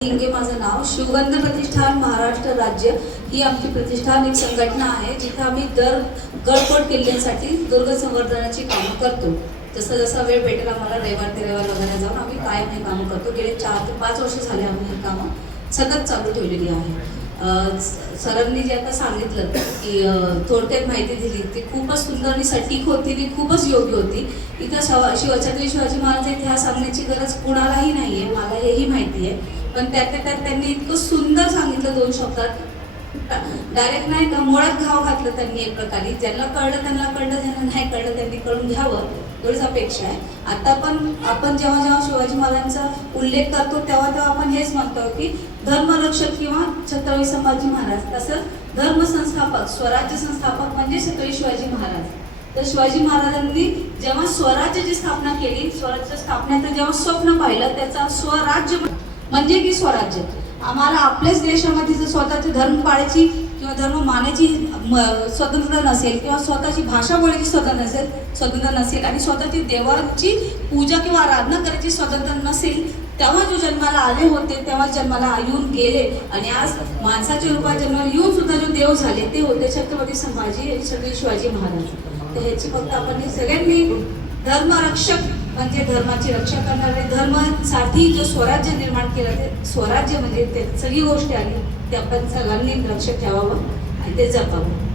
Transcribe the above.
हिंगे माझं नाव. शिवगंध प्रतिष्ठान महाराष्ट्र राज्य ही आमची प्रतिष्ठान एक संघटना आहे, जिथे आम्ही गडकोट किल्ल्यांसाठी दुर्ग संवर्धनाची कामं करतो. जसं जसा वेळ भेटेल आम्हाला रविवार ते रविवार वगैरे जाऊन आम्ही कायम हे कामं करतो. गेले 4 ते 5 वर्ष झाले आम्ही ही कामं सतत चालू ठेवलेली आहे. सरांनी जे आता सांगितलं की थोडक्यात माहिती दिली ती खूपच सुंदर आणि सटीक होती आणि खूपच योग्य होती. इथं छत्रपती शिवाजी महाराज इतिहास सांगण्याची गरज कुणालाही नाही आहे, मला हेही माहिती आहे. पण त्यात त्यांनी इतकं सुंदर सांगितलं 2 शब्दात, डायरेक्ट नाही का मुळात घाव घातलं त्यांनी एक प्रकारे. ज्यांना कळलं त्यांना कळलं, ज्यांना नाही कळलं त्यांनी कळून घ्यावं एवढीच अपेक्षा आहे. आता पण आपण जेव्हा जेव्हा शिवाजी महाराजांचा उल्लेख करतो तेव्हा तेव्हा आपण हेच म्हणतो की धर्मरक्षक किंवा छत्रपती संभाजी महाराज, तसं धर्मसंस्थापक स्वराज्य संस्थापक म्हणजे छत्रपती शिवाजी महाराज. तर शिवाजी महाराजांनी जेव्हा स्वराज्याची स्थापना केली, स्वराज्य स्थापनेचं जेव्हा स्वप्न पाहिलं, त्याचा स्वराज्य म्हणजे की स्वराज्य. आम्हाला आपल्याच देशामध्ये जर स्वतःचे धर्म पाळायची किंवा धर्म मानायची स्वतंत्रता नसेल किंवा स्वतःची भाषा बोलायची स्वतंत्र नसेल आणि स्वतःची देवाची पूजा किंवा आराधना करायची स्वतंत्र नसेल, तेव्हा जो जन्माला आले होते तेव्हा जन्माला येऊन गेले आणि आज माणसाच्या रूपात जन्माला येऊन सुद्धा जो देव झाले ते होते छत्रपती संभाजी आणि छत्रपती शिवाजी महाराज. तर ह्याची फक्त आपण सगळ्यांनी धर्मरक्षक म्हणजे धर्माची रक्षा करणारे, धर्मासाठी जो स्वराज्य निर्माण केलं ते स्वराज्य म्हणजे ते सगळी गोष्टी आली ते आपण सगळ्यांनी लक्ष ठेवावं आणि ते जपावं.